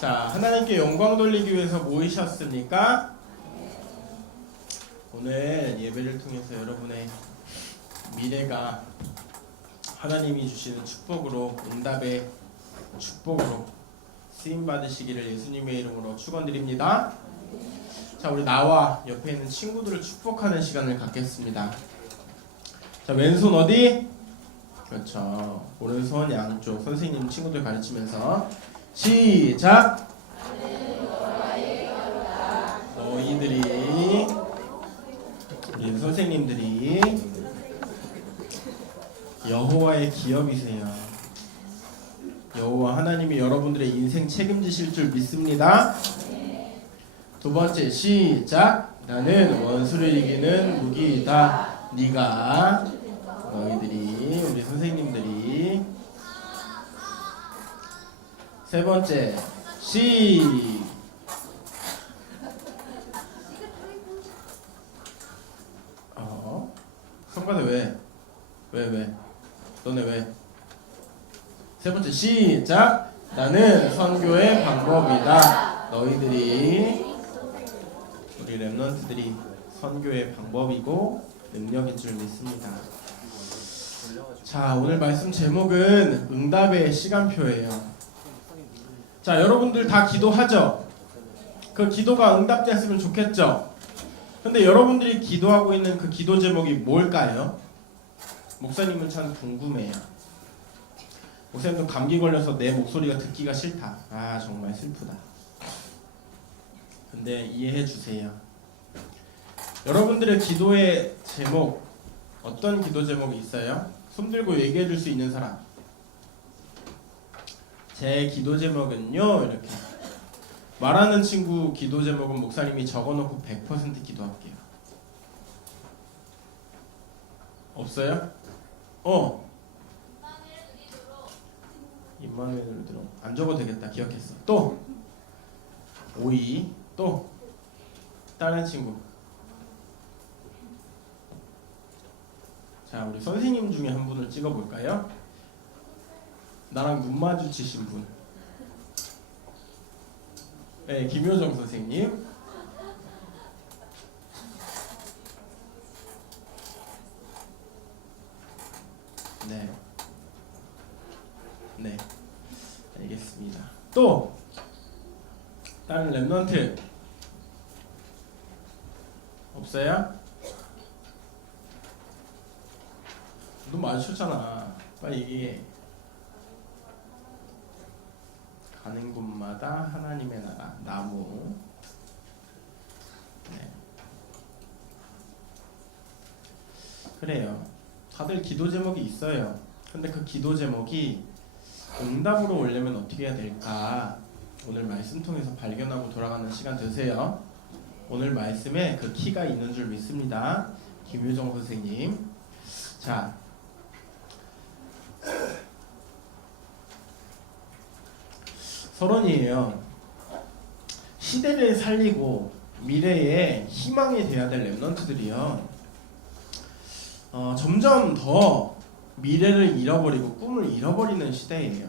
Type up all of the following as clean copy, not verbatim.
자, 하나님께 영광 돌리기 위해서 모이셨습니까? 오늘 예배를 통해서 여러분의 미래가 하나님이 주시는 축복으로, 응답의 축복으로 쓰임 받으시기를 예수님의 이름으로 축원드립니다. 자, 우리 나와 옆에 있는 친구들을 축복하는 시간을 갖겠습니다. 자, 왼손 어디? 그렇죠. 오른손 양쪽 선생님 친구들 가르치면서 시작. 너희들이, 우리 선생님들이 여호와의 기업이세요. 여호와 하나님이 여러분들의 인생 책임지실 줄 믿습니다. 두 번째 시작. 나는 원수를 이기는 무기이다. 네가, 너희들이, 우리 선생님들이. 세 번째 손가락 왜? 너네 왜? 세 번째 시작. 나는 선교의 방법이다. 너희들이, 우리 랩런트들이 선교의 방법이고 능력인 줄 믿습니다. 자, 오늘 말씀 제목은 응답의 시간표예요. 자, 여러분들 다 기도하죠? 그 기도가 응답됐으면 좋겠죠? 근데 여러분들이 기도하고 있는 그 기도 제목이 뭘까요? 목사님은 참 궁금해요. 목사님도 감기 걸려서 내 목소리가 듣기가 싫다. 아, 정말 슬프다. 근데 이해해 주세요. 여러분들의 기도의 제목, 어떤 기도 제목이 있어요? 손들고 얘기해 줄 수 있는 사람. 제 기도 제목은요, 이렇게 말하는 친구 기도 제목은 목사님이 적어놓고 100% 기도할게요. 없어요? 임마누엘을 들어. 안 적어도 되겠다. 기억했어. 또 오이. 또 다른 친구. 자, 우리 선생님 중에 한 분을 찍어볼까요? 나랑 눈 마주치신 분. 네, 김효정 선생님. 네, 알겠습니다. 또 다른 랩런트 없어요? 눈 마주쳤잖아. 빨리 얘기해. 가는 곳마다 하나님의 나라. 나무. 네. 그래요. 다들 기도 제목이 있어요. 근데 그 기도 제목이 응답으로 오려면 어떻게 해야 될까? 오늘 말씀 통해서 발견하고 돌아가는 시간 되세요. 오늘 말씀에 그 키가 있는 줄 믿습니다. 김효정 선생님. 자, 서론이에요. 시대를 살리고 미래에 희망이 돼야 될 랩런트들이요. 점점 더 미래를 잃어버리고 꿈을 잃어버리는 시대예요.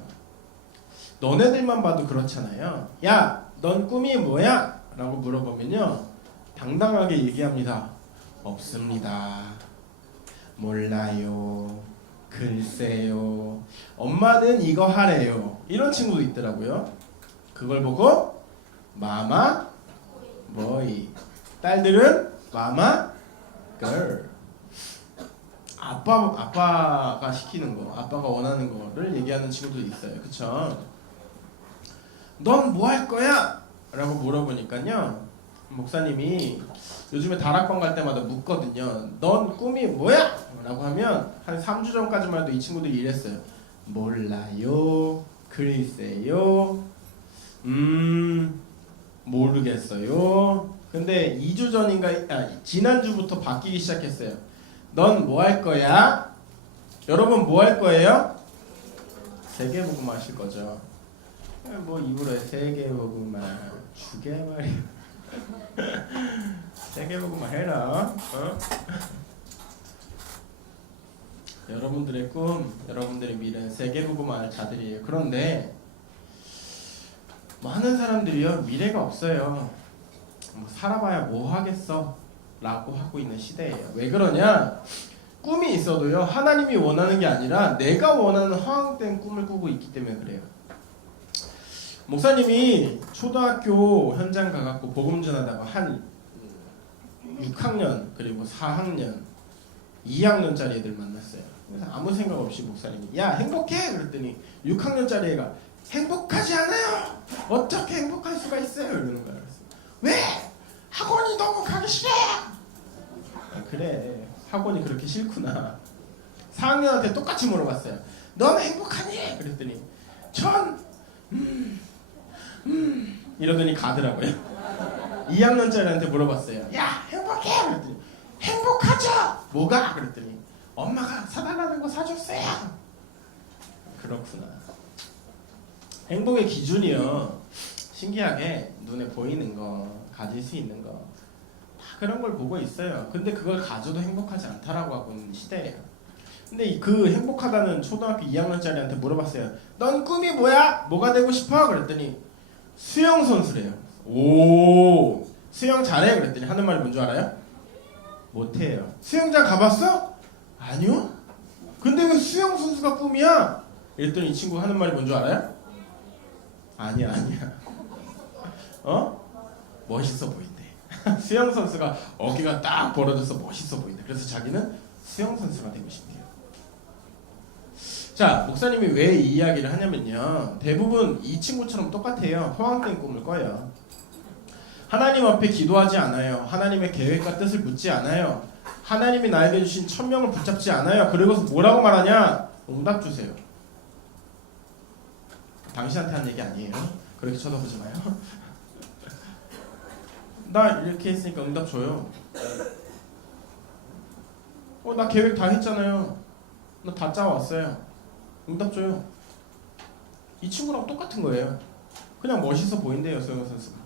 너네들만 봐도 그렇잖아요. 야, 넌 꿈이 뭐야? 라고 물어보면요, 당당하게 얘기합니다. 없습니다. 몰라요. 글쎄요. 엄마는 이거 하래요. 이런 친구도 있더라고요. 그걸 보고 마마 보이. 딸들은 마마 걸. 아빠가 시키는 거, 아빠가 원하는 거를 얘기하는 친구도 있어요. 그쵸? 넌 뭐 할 거야? 라고 물어보니까요, 목사님이 요즘에 다락방 갈 때마다 묻거든요. 넌 꿈이 뭐야? 라고 하면 한 3주 전까지만 해도 이 친구들이 이랬어요. 몰라요. 글쎄요. 모르겠어요. 근데 2주 전인가, 지난주부터 바뀌기 시작했어요. 넌 뭐 할 거야? 여러분 뭐 할 거예요? 세계복음 하실 거죠. 뭐 입으로 세계복음만 죽여버려. 세계복음만 해라. 여러분들의 꿈, 여러분들의 미래는 세계복음만 할 자들이에요. 그런데 많은 사람들이요 미래가 없어요. 뭐 살아봐야 뭐 하겠어 라고 하고 있는 시대예요. 왜 그러냐? 꿈이 있어도요 하나님이 원하는 게 아니라 내가 원하는 허황된 꿈을 꾸고 있기 때문에 그래요. 목사님이 초등학교 현장 가갖고 복음 전하다가 한 6학년 그리고 4학년 2학년짜리 애들 만났어요. 그래서 아무 생각 없이 목사님이 야 행복해? 그랬더니 6학년짜리 애가 행복하지 않아요. 어떻게 행복할 수가 있어요? 이러는 거야. 그래서 왜? 학원이 너무 가기 싫어. 아, 그래 학원이 그렇게 싫구나. 4학년한테 똑같이 물어봤어요. 너는 행복하니? 그랬더니 전 이러더니 가더라고요. 2학년짜리한테 물어봤어요. 야 행복해? 그랬더니 행복하죠. 뭐가? 그랬더니 엄마가 사달라는 거 사줬어요. 그렇구나. 행복의 기준이요 신기하게 눈에 보이는 거 가질 수 있는 거 다 그런 걸 보고 있어요. 근데 그걸 가져도 행복하지 않다라고 하고 있는 시대예요. 근데 그 행복하다는 초등학교 2학년짜리한테 물어봤어요. 넌 꿈이 뭐야? 뭐가 되고 싶어? 그랬더니 수영 선수래요. 오 수영 잘해? 그랬더니 하는 말이 뭔 줄 알아요? 못해요. 수영장 가봤어? 아니요. 근데 왜 수영 선수가 꿈이야? 이랬더니 이 친구 하는 말이 뭔 줄 알아요? 아니야. 멋있어 보인대. 수영 선수가 어깨가 딱 벌어져서 멋있어 보인대. 그래서 자기는 수영 선수가 되고 싶대요. 자, 목사님이 왜 이 이야기를 하냐면요. 대부분 이 친구처럼 똑같아요. 허황된 꿈을 꿔요. 하나님 앞에 기도하지 않아요. 하나님의 계획과 뜻을 묻지 않아요. 하나님이 나에게 주신 천명을 붙잡지 않아요. 그리고서 뭐라고 말하냐? 응답 주세요. 당신한테 한 얘기 아니에요. 그렇게 쳐다보지 마요. 나 이렇게 했으니까 응답 줘요. 나 계획 다 했잖아요. 나 다 짜왔어요. 응답 줘요. 이 친구랑 똑같은 거예요. 그냥 멋있어 보인대요. 수영 선수가.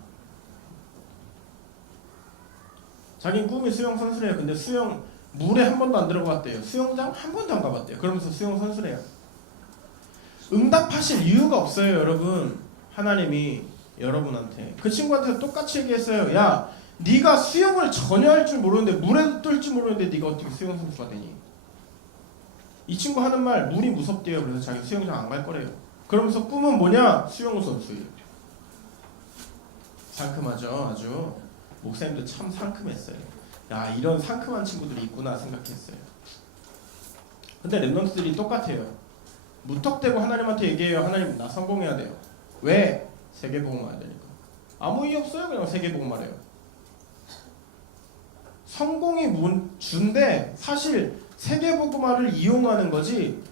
자기는 꿈이 수영 선수래요. 근데 수영 물에 한 번도 안 들어갔대요. 수영장 한 번도 안 가봤대요. 그러면서 수영 선수래요. 응답하실 이유가 없어요. 여러분. 하나님이 여러분한테 그 친구한테 똑같이 얘기했어요. 야 네가 수영을 전혀 할 줄 모르는데 물에도 뜰 줄 모르는데 네가 어떻게 수영 선수가 되니? 이 친구 하는 말 물이 무섭대요. 그래서 자기 수영장 안 갈 거래요. 그러면서 꿈은 뭐냐? 수영 선수예요. 상큼하죠. 아주 목사님도 참 상큼했어요. 야 이런 상큼한 친구들이 있구나 생각했어요. 근데 랩런트들이 똑같아요. 무턱대고 하나님한테 얘기해요. 하나님 나 성공해야 돼요. 왜? 세계복음 해야 되니까. 아무 이유 없어요. 그냥 세계복음 말해요. 성공이 준데 사실 세계복음화를 이용하는 거지.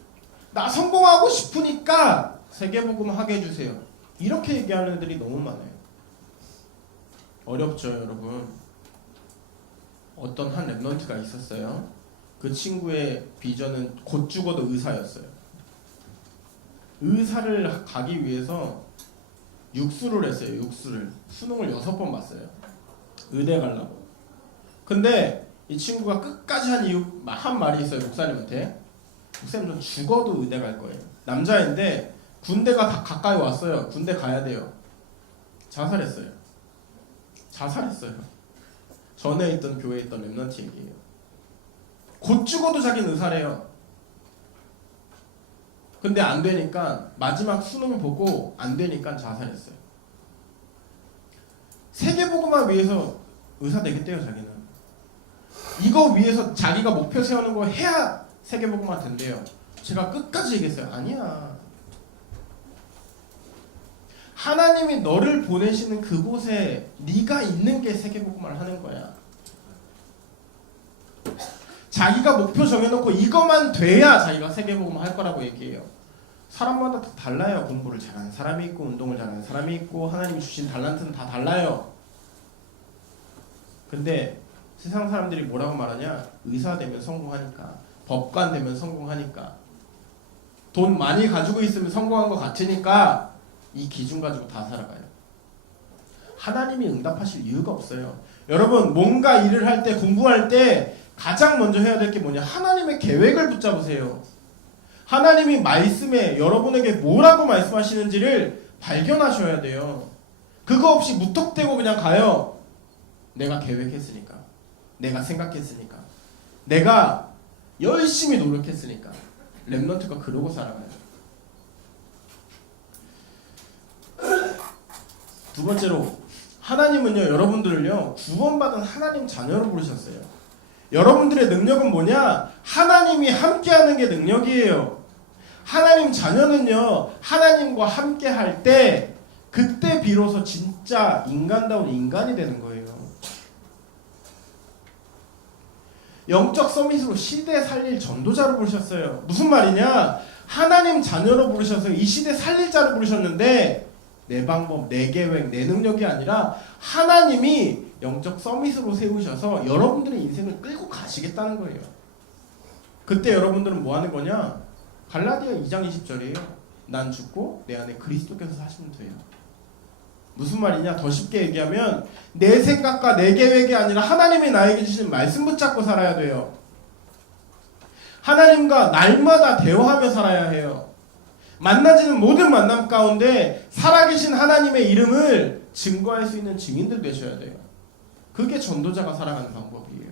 나 성공하고 싶으니까 세계복음 하게 해주세요. 이렇게 얘기하는 애들이 너무 많아요. 어렵죠 여러분. 어떤 한 랩런트가 있었어요. 그 친구의 비전은 곧 죽어도 의사였어요. 의사를 가기 위해서 육수를 했어요. 육수를. 수능을 6번 봤어요. 의대 가려고. 근데 이 친구가 끝까지 한 말이 있어요. 목사님한테. 목사님 전 죽어도 의대 갈 거예요. 남자인데 군대가 다 가까이 왔어요. 군대 가야 돼요. 자살했어요. 전에 있던 교회에 있던 랩런트 얘기예요. 곧 죽어도 자기는 의사래요. 근데 안 되니까 마지막 수능을 보고 안 되니까 자살했어요. 세계복음화 위해서 의사 되겠대요. 자기는. 이거 위해서 자기가 목표 세우는 거 해야 세계복음화 된대요. 제가 끝까지 얘기했어요. 아니야. 하나님이 너를 보내시는 그곳에 네가 있는 게 세계복음화를 하는 거야. 자기가 목표 정해놓고 이것만 돼야 자기가 세계복음화 할 거라고 얘기해요. 사람마다 다 달라요. 공부를 잘하는 사람이 있고 운동을 잘하는 사람이 있고 하나님이 주신 달란트는 다 달라요. 근데 세상 사람들이 뭐라고 말하냐? 의사 되면 성공하니까, 법관 되면 성공하니까, 돈 많이 가지고 있으면 성공한 것 같으니까 이 기준 가지고 다 살아가요. 하나님이 응답하실 이유가 없어요. 여러분 뭔가 일을 할 때 공부할 때 가장 먼저 해야 될 게 뭐냐? 하나님의 계획을 붙잡으세요. 하나님이 말씀에 여러분에게 뭐라고 말씀하시는지를 발견하셔야 돼요. 그거 없이 무턱대고 그냥 가요. 내가 계획했으니까, 내가 생각했으니까, 내가 열심히 노력했으니까. 렘넌트가 그러고 살아가요. 두 번째로, 하나님은요, 여러분들을요, 구원받은 하나님 자녀로 부르셨어요. 여러분들의 능력은 뭐냐? 하나님이 함께하는 게 능력이에요. 하나님 자녀는요, 하나님과 함께할 때, 그때 비로소 진짜 인간다운 인간이 되는 거예요. 영적 서밋으로 시대 살릴 전도자로 부르셨어요. 무슨 말이냐? 하나님 자녀로 부르셔서 이 시대 살릴 자로 부르셨는데, 내 방법, 내 계획, 내 능력이 아니라 하나님이 영적 서밋으로 세우셔서 여러분들의 인생을 끌고 가시겠다는 거예요. 그때 여러분들은 뭐 하는 거냐? 갈라디아 2장 20절이에요. 난 죽고 내 안에 그리스도께서 사시면 돼요. 무슨 말이냐? 더 쉽게 얘기하면 내 생각과 내 계획이 아니라 하나님이 나에게 주신 말씀 붙잡고 살아야 돼요. 하나님과 날마다 대화하며 살아야 해요. 만나지는 모든 만남 가운데 살아계신 하나님의 이름을 증거할 수 있는 증인들 되셔야 돼요. 그게 전도자가 살아가는 방법이에요.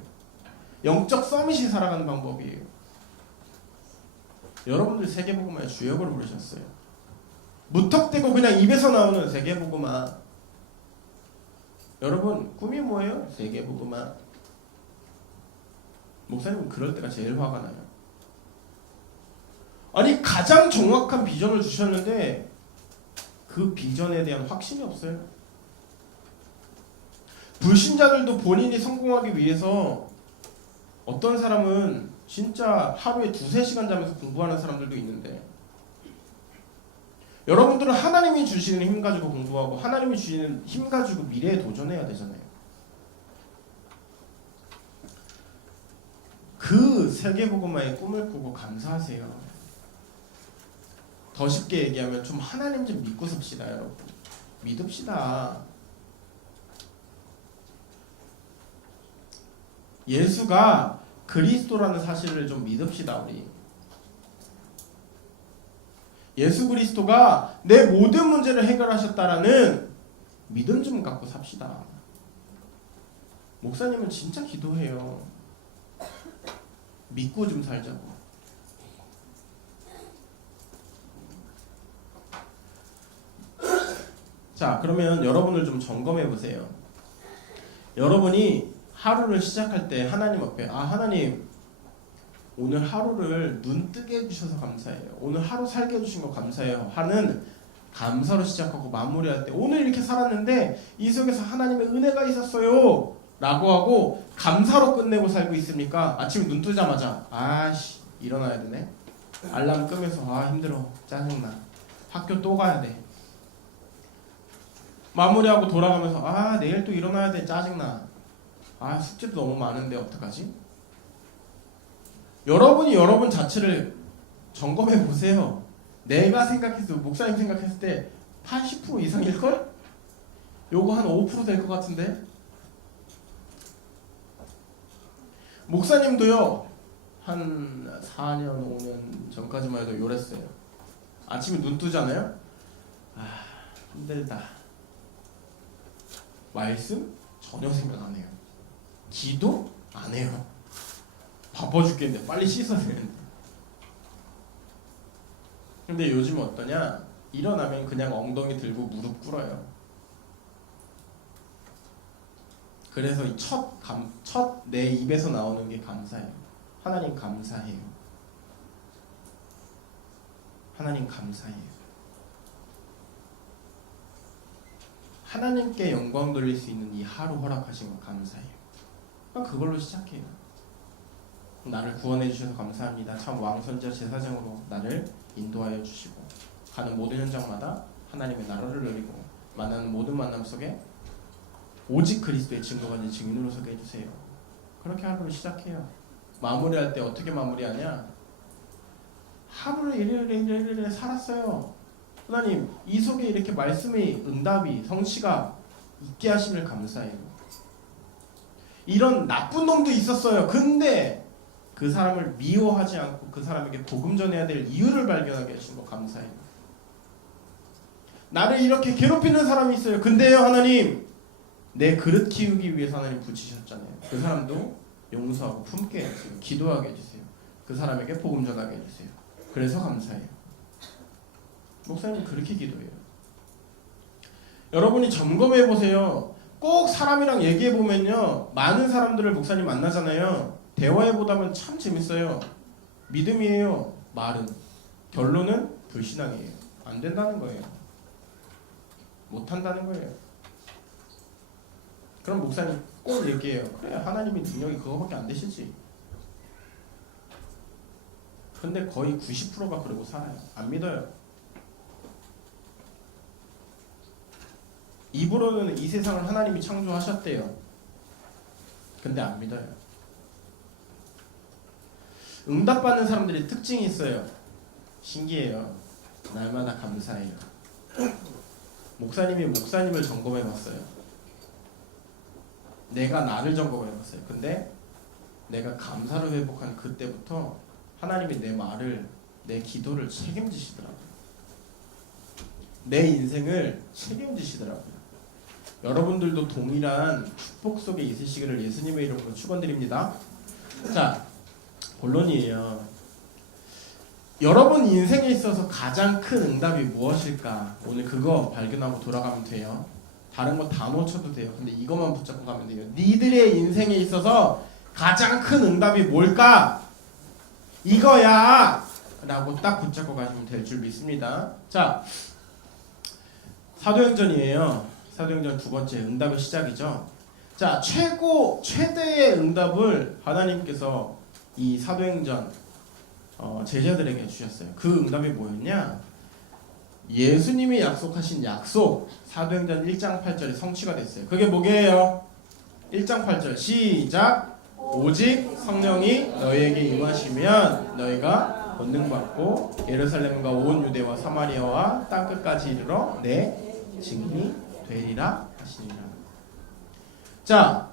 영적 서밋이 살아가는 방법이에요. 여러분들 세계복음화의 주역으로 부르셨어요. 무턱대고 그냥 입에서 나오는 세계복음화. 여러분 꿈이 뭐예요? 세계복음화. 목사님은 그럴 때가 제일 화가 나요. 아니 가장 정확한 비전을 주셨는데 그 비전에 대한 확신이 없어요. 불신자들도 본인이 성공하기 위해서 어떤 사람은 진짜 하루에 2-3시간 자면서 공부하는 사람들도 있는데, 여러분들은 하나님이 주시는 힘 가지고 공부하고 하나님이 주시는 힘 가지고 미래에 도전해야 되잖아요. 그 세계복음화의 꿈을 꾸고 감사하세요. 더 쉽게 얘기하면 좀 하나님 좀 믿고 삽시다, 여러분. 믿읍시다. 예수가 그리스도라는 사실을 좀 믿읍시다, 우리. 예수 그리스도가 내 모든 문제를 해결하셨다라는 믿음 좀 갖고 삽시다. 목사님은 진짜 기도해요. 믿고 좀 살자고. 자, 그러면 여러분을 좀 점검해 보세요. 여러분이 하루를 시작할 때 하나님 앞에, 하나님 오늘 하루를 눈 뜨게 해주셔서 감사해요. 오늘 하루 살게 해주신 거 감사해요. 하는 감사로 시작하고 마무리할 때, 오늘 이렇게 살았는데 이 속에서 하나님의 은혜가 있었어요 라고 하고 감사로 끝내고 살고 있습니까? 아침에 눈 뜨자마자 아씨 일어나야 되네, 알람 끄면서 힘들어, 짜증나, 학교 또 가야 돼, 마무리하고 돌아가면서 내일 또 일어나야 돼, 짜증나, 숙제도 너무 많은데 어떡하지? 여러분이 여러분 자체를 점검해 보세요. 내가 생각했을 때, 목사님 생각했을 때 80% 이상일걸? 요거 한 5% 될 것 같은데? 목사님도요, 한 4년, 5년 전까지만 해도 요랬어요. 아침에 눈 뜨잖아요? 힘들다. 말씀? 전혀 생각 안 해요. 기도? 안 해요. 바빠 죽겠는데 빨리 씻어야 되는데. 근데 요즘 어떠냐? 일어나면 그냥 엉덩이 들고 무릎 꿇어요. 그래서 이 첫 내 입에서 나오는 게 감사해요. 하나님 감사해요. 하나님 감사해요. 하나님께 영광 돌릴 수 있는 이 하루 허락하신 거 감사해요. 그걸로 시작해요. 나를 구원해 주셔서 감사합니다. 참 왕선자 제사장으로 나를 인도하여 주시고, 가는 모든 현장마다 하나님의 나라를 누리고, 만나는 모든 만남 속에 오직 그리스도의 증거가 된 증인으로 서게 해주세요. 그렇게 하루를 시작해요. 마무리할 때 어떻게 마무리하냐? 하루를 이래 살았어요. 하나님, 이 속에 이렇게 말씀의 응답이, 성취가 있게 하심을 감사해요. 이런 나쁜 놈도 있었어요. 근데 그 사람을 미워하지 않고 그 사람에게 복음 전해야 될 이유를 발견하게 하신 거 감사해요. 나를 이렇게 괴롭히는 사람이 있어요. 근데요 하나님, 내 그릇 키우기 위해서 하나님 붙이셨잖아요. 그 사람도 용서하고 품게 해주세요. 기도하게 해주세요. 그 사람에게 복음 전하게 해주세요. 그래서 감사해요. 목사님 그렇게 기도해요. 여러분이 점검해 보세요. 꼭 사람이랑 얘기해 보면요, 많은 사람들을 목사님 만나잖아요. 대화해 보다면 참 재밌어요. 믿음이에요. 말은. 결론은 불신앙이에요. 안 된다는 거예요. 못 한다는 거예요. 그럼 목사님 꼭 얘기해요. 그래, 하나님의 능력이 그거밖에 안 되시지. 근데 거의 90%가 그러고 살아요. 안 믿어요. 입으로는 이 세상을 하나님이 창조하셨대요. 근데 안 믿어요. 응답받는 사람들이 특징이 있어요. 신기해요. 날마다 감사해요. 목사님이 목사님을 점검해봤어요. 내가 나를 점검해봤어요. 근데 내가 감사를 회복한 그때부터 하나님이 내 말을, 내 기도를 책임지시더라고요. 내 인생을 책임지시더라고요. 여러분들도 동일한 축복 속에 있으시기를 예수님의 이름으로 축원드립니다. 자, 본론이에요. 여러분 인생에 있어서 가장 큰 응답이 무엇일까? 오늘 그거 발견하고 돌아가면 돼요. 다른 거 다 놓쳐도 돼요. 근데 이것만 붙잡고 가면 돼요. 니들의 인생에 있어서 가장 큰 응답이 뭘까? 이거야! 라고 딱 붙잡고 가시면 될 줄 믿습니다. 자, 사도행전이에요. 사도행전 두 번째 응답의 시작이죠. 자, 최대의 응답을 하나님께서 이 사도행전 제자들에게 주셨어요. 그 응답이 뭐였냐? 예수님이 약속하신 약속, 사도행전 1장 8절이 성취가 됐어요. 그게 뭐게요? 1장 8절 시작. 오직 성령이 너희에게 임하시면 너희가 권능받고 예루살렘과 온 유대와 사마리아와 땅끝까지 이르러 내 증인이 되리라 하시니라. 자,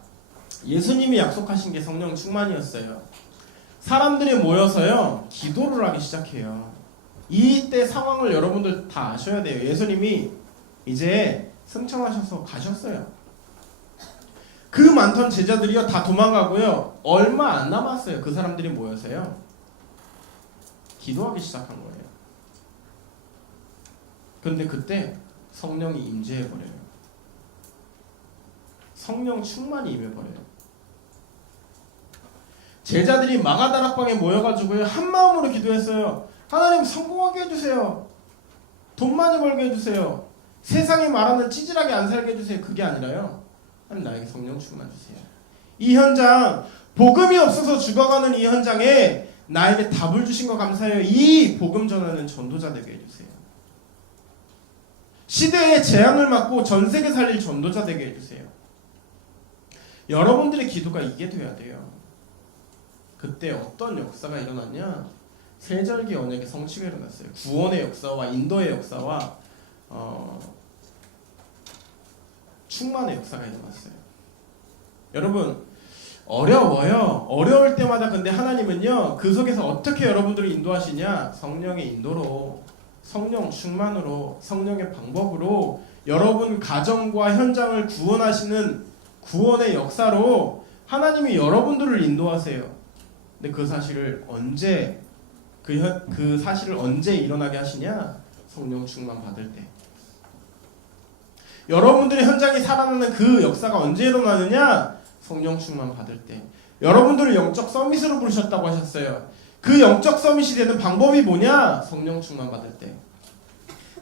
예수님이 약속하신 게 성령 충만이었어요. 사람들이 모여서요 기도를 하기 시작해요. 이때 상황을 여러분들 다 아셔야 돼요. 예수님이 이제 승천하셔서 가셨어요. 그 많던 제자들이요 다 도망가고요, 얼마 안 남았어요. 그 사람들이 모여서요 기도하기 시작한 거예요. 근데 그때 성령이 임재해버려요. 성령 충만이 임해버려요. 제자들이 마가다락방에 모여가지고요 한 마음으로 기도했어요. 하나님 성공하게 해주세요. 돈 많이 벌게 해주세요. 세상이 말하는 찌질하게 안 살게 해주세요. 그게 아니라요, 하나님 나에게 성령 충만 주세요. 이 현장, 복음이 없어서 죽어가는 이 현장에 나에게 답을 주신 거 감사해요. 이 복음 전하는 전도자 되게 해주세요. 시대의 재앙을 막고 전세계 살릴 전도자 되게 해주세요. 여러분들의 기도가 이게 돼야 돼요. 그때 어떤 역사가 일어났냐? 세절기 언약의 성취가 일어났어요. 구원의 역사와 인도의 역사와 충만의 역사가 일어났어요. 여러분 어려워요. 어려울 때마다 근데 하나님은요 그 속에서 어떻게 여러분들을 인도하시냐? 성령의 인도로, 성령 충만으로, 성령의 방법으로 여러분 가정과 현장을 구원하시는 구원의 역사로 하나님이 여러분들을 인도하세요. 근데 그 사실을 언제 그 사실을 언제 일어나게 하시냐? 성령 충만 받을 때. 여러분들의 현장이 살아나는 그 역사가 언제 일어나느냐? 성령 충만 받을 때. 여러분들을 영적 서밋으로 부르셨다고 하셨어요. 그 영적 서밋이 되는 방법이 뭐냐? 성령 충만 받을 때.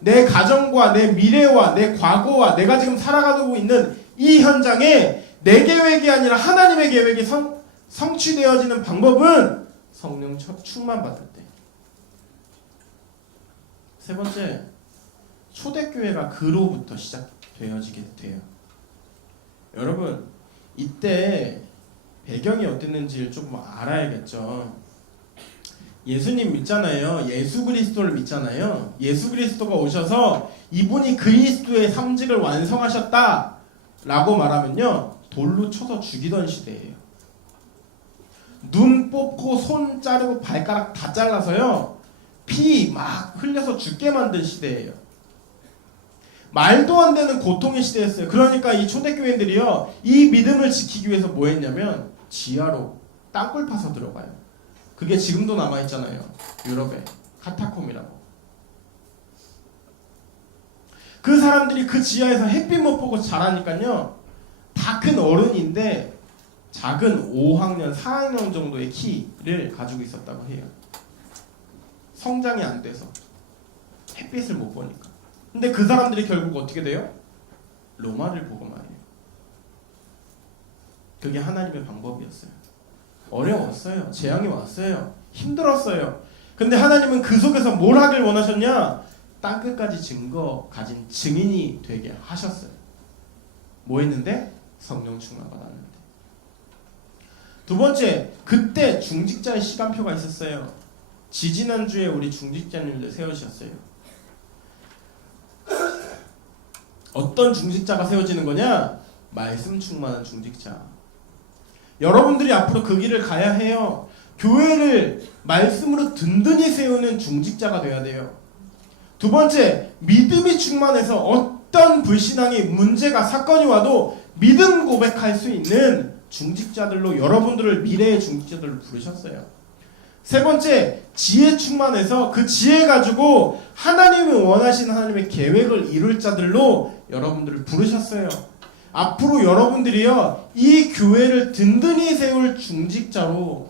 내 가정과 내 미래와 내 과거와 내가 지금 살아가고 있는 이 현장에 내 계획이 아니라 하나님의 계획이 성취되어지는 방법은 성령 충만 받을 때. 세 번째, 초대교회가 그로부터 시작되어지게 돼요. 여러분 이때 배경이 어땠는지를 조금 알아야겠죠. 예수님 믿잖아요. 예수 그리스도를 믿잖아요. 예수 그리스도가 오셔서 이분이 그리스도의 삼직을 완성하셨다 라고 말하면요 돌로 쳐서 죽이던 시대예요. 눈 뽑고 손 자르고 발가락 다 잘라서요 피 막 흘려서 죽게 만든 시대예요. 말도 안 되는 고통의 시대였어요. 그러니까 이 초대교회들이요, 이 믿음을 지키기 위해서 뭐 했냐면 지하로 땅굴 파서 들어가요. 그게 지금도 남아있잖아요. 유럽에 카타콤이라고. 그 사람들이 그 지하에서 햇빛 못 보고 자라니까요, 다 큰 어른인데 작은 5학년, 4학년 정도의 키를 가지고 있었다고 해요. 성장이 안 돼서 햇빛을 못 보니까. 근데 그 사람들이 결국 어떻게 돼요? 로마를 복음화해요. 그게 하나님의 방법이었어요. 어려웠어요. 재앙이 왔어요. 힘들었어요. 근데 하나님은 그 속에서 뭘 하길 원하셨냐? 땅끝까지 증거 가진 증인이 되게 하셨어요. 뭐 했는데? 성령 충만 받았는데. 두 번째, 그때 중직자의 시간표가 있었어요. 지지난주에 우리 중직자님들 세우셨어요. 어떤 중직자가 세워지는 거냐? 말씀 충만한 중직자. 여러분들이 앞으로 그 길을 가야 해요. 교회를 말씀으로 든든히 세우는 중직자가 돼야 돼요. 두 번째, 믿음이 충만해서 어떤 불신앙이 문제가 사건이 와도 믿음 고백할 수 있는 중직자들로 여러분들을 미래의 중직자들로 부르셨어요. 세 번째, 지혜 충만해서 그 지혜 가지고 하나님이 원하시는 하나님의 계획을 이룰 자들로 여러분들을 부르셨어요. 앞으로 여러분들이요, 이 교회를 든든히 세울 중직자로,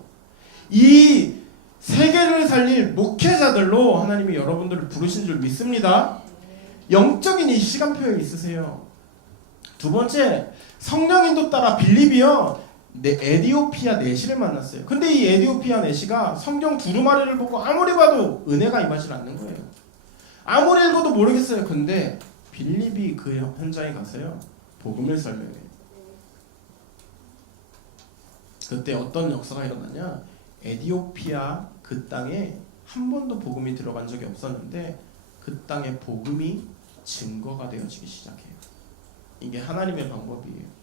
이 세계를 살릴 목회자들로 하나님이 여러분들을 부르신 줄 믿습니다. 영적인 이 시간표에 있으세요. 두 번째, 성령 인도 따라 빌립이요, 에디오피아 내시를 만났어요. 근데 이 에디오피아 내시가 성경 두루마리를 보고 아무리 봐도 은혜가 임하지 않는 거예요. 아무리 읽어도 모르겠어요. 근데 빌립이 그 현장에 가서요, 복음을 설명해요. 그때 어떤 역사가 일어나냐? 에디오피아 그 땅에 한 번도 복음이 들어간 적이 없었는데 그 땅에 복음이 증거가 되어지기 시작해요. 이게 하나님의 방법이에요.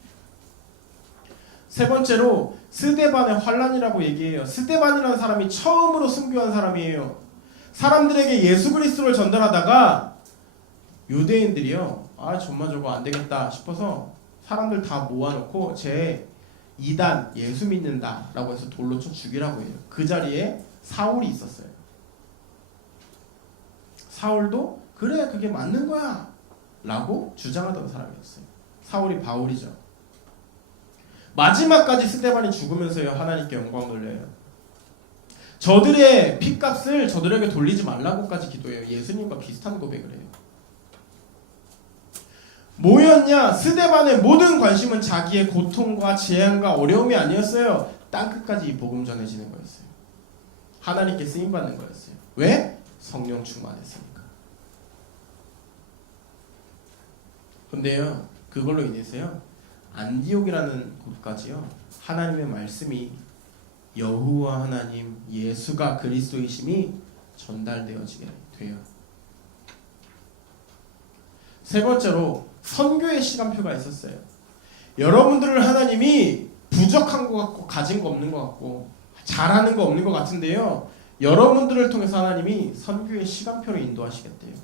세 번째로 스데반의 환란이라고 얘기해요. 스데반이라는 사람이 처음으로 순교한 사람이에요. 사람들에게 예수 그리스도를 전달하다가 유대인들이요, 정말 저거 안 되겠다 싶어서 사람들 다 모아놓고 제 이단 예수 믿는다 라고 해서 돌로 쳐 죽이라고 해요. 그 자리에 사울이 있었어요. 사울도 그래 그게 맞는 거야 라고 주장하던 사람이었어요. 사울이 바울이죠. 마지막까지 스데반이 죽으면서요, 하나님께 영광 돌려요. 저들의 핏값을 저들에게 돌리지 말라고까지 기도해요. 예수님과 비슷한 고백을 해요. 뭐였냐? 스데반의 모든 관심은 자기의 고통과 재앙과 어려움이 아니었어요. 땅끝까지 이 복음 전해지는 거였어요. 하나님께 쓰임받는 거였어요. 왜? 성령 충만했으니까. 근데요, 그걸로 인해서요, 안디옥이라는 곳까지요, 하나님의 말씀이 여호와 하나님 예수가 그리스도이심이 전달되어지게 돼요. 세 번째로 선교의 시간표가 있었어요. 여러분들을 하나님이 부족한 것 같고 가진 거 없는 것 같고 잘하는 거 없는 것 같은데요, 여러분들을 통해서 하나님이 선교의 시간표를 인도하시겠대요.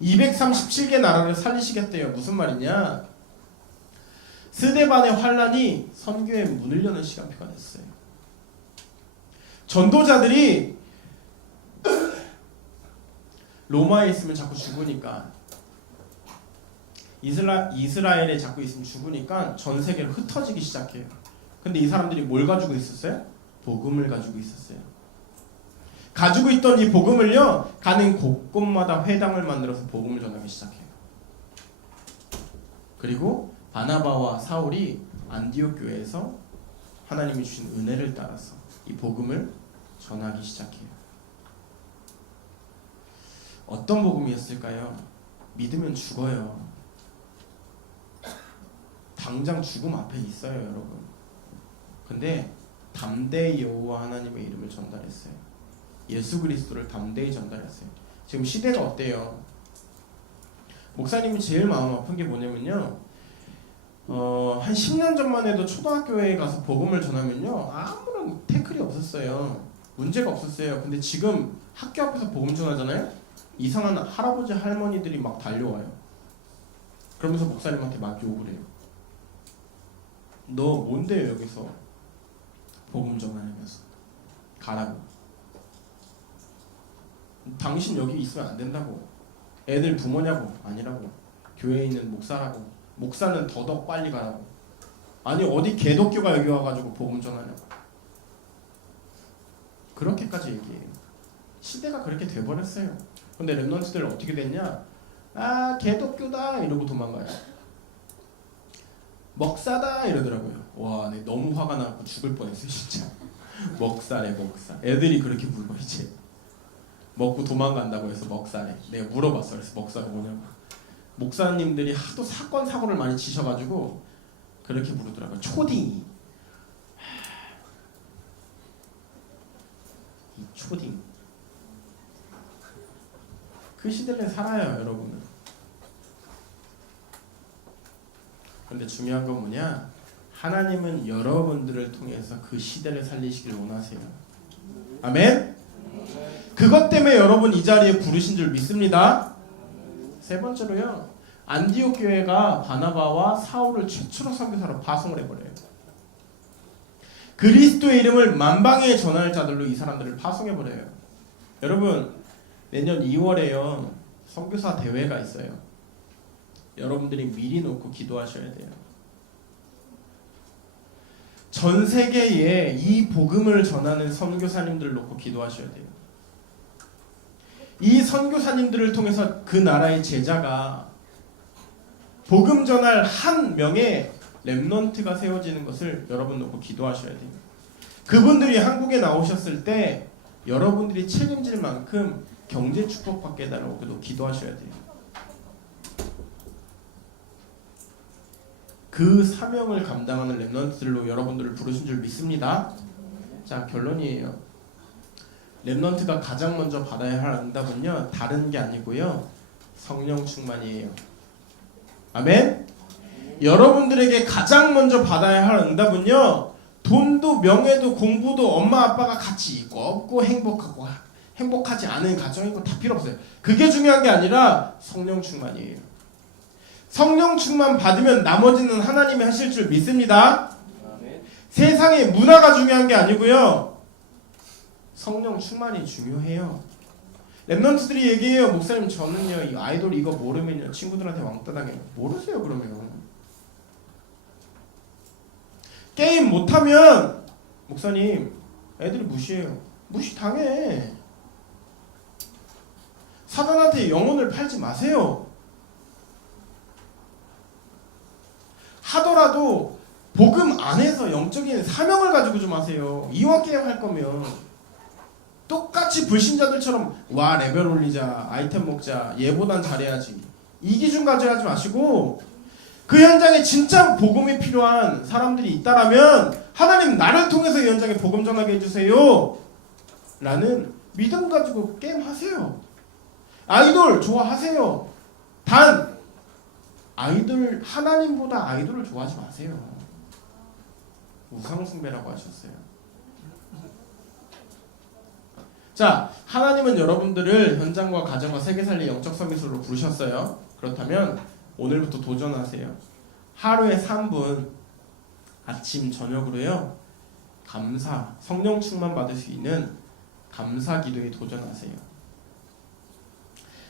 237개 나라를 살리시겠대요. 무슨 말이냐? 스데반의 환란이 선교의 문을 여는 시간표가 됐어요. 전도자들이 로마에 있으면 자꾸 죽으니까, 이스라엘에 자꾸 있으면 죽으니까 전 세계로 흩어지기 시작해요. 근데 이 사람들이 뭘 가지고 있었어요? 복음을 가지고 있었어요. 가지고 있던 이 복음을요, 가는 곳곳마다 회당을 만들어서 복음을 전하기 시작해요. 그리고 바나바와 사울이 안디옥 교회에서 하나님이 주신 은혜를 따라서 이 복음을 전하기 시작해요. 어떤 복음이었을까요? 믿으면 죽어요. 당장 죽음 앞에 있어요, 여러분. 근데 담대히 여호와 하나님의 이름을 전달했어요. 예수 그리스도를 담대히 전달했어요. 지금 시대가 어때요? 목사님이 제일 마음 아픈 게 뭐냐면요, 한 10년 전만 해도 초등학교에 가서 복음을 전하면요, 아무런 태클이 없었어요. 문제가 없었어요. 근데 지금 학교 앞에서 복음 전하잖아요? 이상한 할아버지 할머니들이 막 달려와요. 그러면서 목사님한테 막 욕을 해요. 너 뭔데 여기서 복음 전하면서 가라고. 당신 여기 있으면 안 된다고. 애들 부모냐고. 아니라고. 교회에 있는 목사라고. 목사는 더더욱 빨리 가라고. 아니 어디 개독교가 여기 와가지고 복음 전하냐고. 그렇게까지 얘기해요. 시대가 그렇게 돼버렸어요. 근데 랩런트들 어떻게 됐냐? 아 개독교다 이러고 도망가요. 먹사다 이러더라고요. 와, 네, 너무 화가 나고 죽을 뻔했어요 진짜. 먹사래 먹사. 애들이 그렇게 불러 이제. 먹고 도망간다고 해서 먹사래. 내가 물어봤어. 그래서 먹사가 뭐냐고. 목사님들이 하도 사건 사고를 많이 치셔가지고 그렇게 부르더라고요. 초딩이. 이 초딩. 그 시대를 살아요 여러분은. 근데 중요한 건 뭐냐? 하나님은 여러분들을 통해서 그 시대를 살리시길 원하세요. 아멘? 그것 때문에 여러분 이 자리에 부르신 줄 믿습니다. 세 번째로요. 안디옥 교회가 바나바와 사울을 최초로 선교사로 파송을 해버려요. 그리스도의 이름을 만방에 전할 자들로 이 사람들을 파송해버려요. 여러분 내년 2월에요. 선교사 대회가 있어요. 여러분들이 미리 놓고 기도하셔야 돼요. 전 세계에 이 복음을 전하는 선교사님들을 놓고 기도하셔야 돼요. 이 선교사님들을 통해서 그 나라의 제자가 복음 전할 한 명의 렘넌트가 세워지는 것을 여러분 놓고 기도하셔야 돼요. 그분들이 한국에 나오셨을 때 여러분들이 책임질 만큼 경제 축복받게 해달라고 기도하셔야 돼요. 그 사명을 감당하는 렘넌트들로 여러분들을 부르신 줄 믿습니다. 자, 결론이에요. 렘넌트가 가장 먼저 받아야 할 응답은요, 다른 게 아니고요, 성령 충만이에요. 아멘? 여러분들에게 가장 먼저 받아야 할 응답은요, 돈도 명예도 공부도 엄마 아빠가 같이 있고 없고 행복하지 않은 가정이고 다 필요 없어요. 그게 중요한 게 아니라 성령 충만이에요. 성령 충만 받으면 나머지는 하나님이 하실 줄 믿습니다. 아멘. 세상의 문화가 중요한 게 아니고요, 성령 충만이 중요해요. 랩런트들이 얘기해요. 목사님 저는요 이 아이돌 이거 모르면요 친구들한테 왕따 당해요. 모르세요 그러면. 게임 못하면 목사님 애들이 무시해요. 무시 당해. 사단한테 영혼을 팔지 마세요. 하더라도 복음 안에서 영적인 사명을 가지고 좀 하세요. 이왕 게임 할 거면 똑같이 불신자들처럼 와 레벨 올리자, 아이템 먹자, 얘보단 잘해야지, 이 기준 가지고 하지 마시고, 그 현장에 진짜 복음이 필요한 사람들이 있다라면 하나님 나를 통해서 이 현장에 복음 전하게 해주세요 라는 믿음 가지고 게임 하세요. 아이돌 좋아하세요. 단 아이돌, 하나님보다 아이돌을 좋아하지 마세요. 우상숭배라고 하셨어요. 자, 하나님은 여러분들을 현장과 가정과 세계살리 영적 서밋으로 부르셨어요. 그렇다면 오늘부터 도전하세요. 하루에 3분 아침 저녁으로요, 감사, 성령 충만 받을 수 있는 감사 기도에 도전하세요.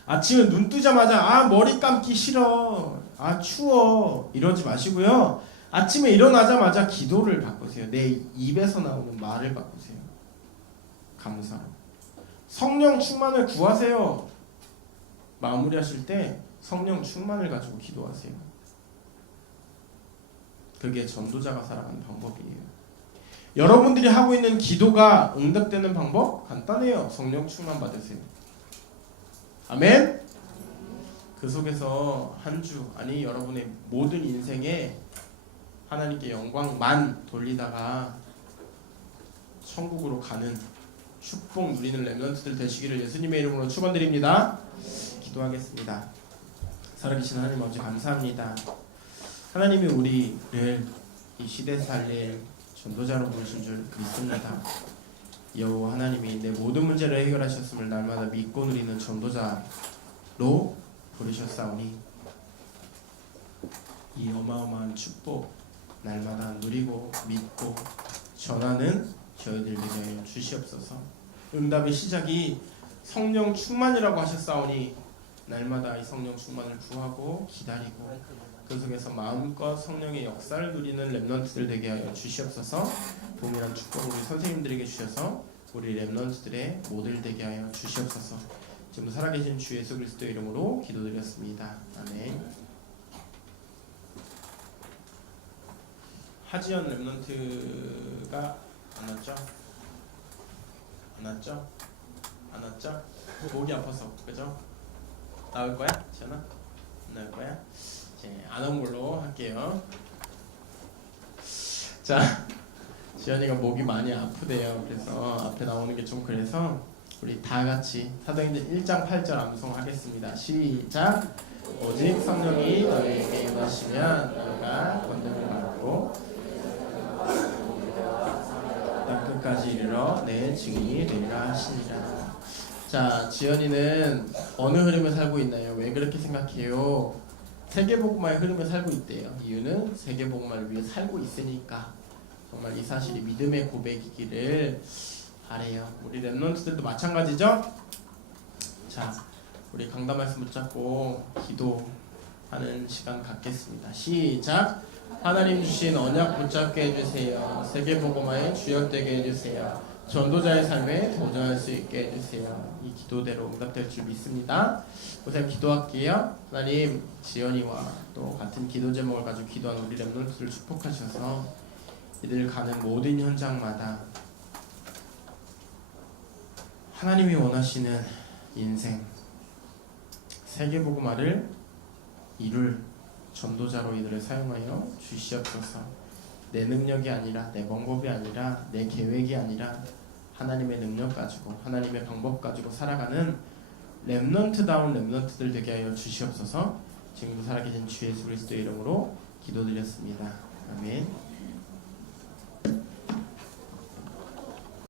아침에 눈 뜨자마자 아 머리 감기 싫어, 아 추워 이러지 마시고요, 아침에 일어나자마자 기도를 바꾸세요. 내 입에서 나오는 말을 바꾸세요. 감사. 성령 충만을 구하세요. 마무리하실 때 성령 충만을 가지고 기도하세요. 그게 전도자가 살아가는 방법이에요. 여러분들이 하고 있는 기도가 응답되는 방법 간단해요. 성령 충만 받으세요. 아멘. 그 속에서 한 주, 아니 여러분의 모든 인생에 하나님께 영광만 돌리다가 천국으로 가는 축복 누리는 렘넌트들 되시기를 예수님의 이름으로 축원드립니다. 기도하겠습니다. 살아계신 하나님 아버지 감사합니다. 하나님이 우리를 이 시대 살릴 전도자로 부르신 줄 믿습니다. 여호와 하나님이 내 모든 문제를 해결하셨음을 날마다 믿고 누리는 전도자로 부르셨사오니 이 어마어마한 축복 날마다 누리고 믿고 전하는 저희들 되게 하여 주시옵소서. 응답의 시작이 성령 충만이라고 하셨사오니 날마다 이 성령 충만을 구하고 기다리고 그 속에서 마음껏 성령의 역사를 누리는 렘넌트들 되게 하여 주시옵소서. 동일한 축복을 우리 선생님들에게 주셔서 우리 렘넌트들의 모델 되게 하여 주시옵소서. 지금 살아계신 주 예수 그리스도의 이름으로 기도드렸습니다. 아멘. 하지연 렘넌트가 안 왔죠? 안 왔죠? 안 왔죠? 목이 아파서 그죠? 나올 거야? 지연아? 안 나올 거야? 안 온 걸로 할게요. 자, 지연이가 목이 많이 아프대요. 그래서 앞에 나오는 게 좀 그래서 우리 다 같이 사도행전 1장 8절 암송하겠습니다. 시작. 오직 성령이 너희에게 임하시면 너희가 권능을 받고 땅 끝까지 이르러 내 증인이 되리라 하시니라. 자, 지연이는 어느 흐름에 살고 있나요? 왜 그렇게 생각해요? 세계복음화의 흐름에 살고 있대요. 이유는 세계복음화를 위해 살고 있으니까. 정말 이 사실이 믿음의 고백이기를 바래요. 우리 렘넌트들도 마찬가지죠? 자, 우리 강단 말씀 붙잡고 기도하는 시간 갖겠습니다. 시작. 하나님 주신 언약 붙잡게 해주세요. 세계복음화에 주역되게 해주세요. 전도자의 삶에 도전할 수 있게 해주세요. 이 기도대로 응답될 줄 믿습니다. 우선 기도할게요. 하나님, 지연이와 또 같은 기도 제목을 가지고 기도하는 우리 렘넌트를 축복하셔서 이들 가는 모든 현장마다 하나님이 원하시는 인생, 세계복음화를 이룰 전도자로 이들을 사용하여 주시옵소서. 내 능력이 아니라, 내 방법이 아니라, 내 계획이 아니라 하나님의 능력 가지고, 하나님의 방법 가지고 살아가는 렘넌트다운 렘넌트들 되게 하여 주시옵소서. 지금도 살아계신 주 예수 그리스도의 이름으로 기도드렸습니다. 아멘.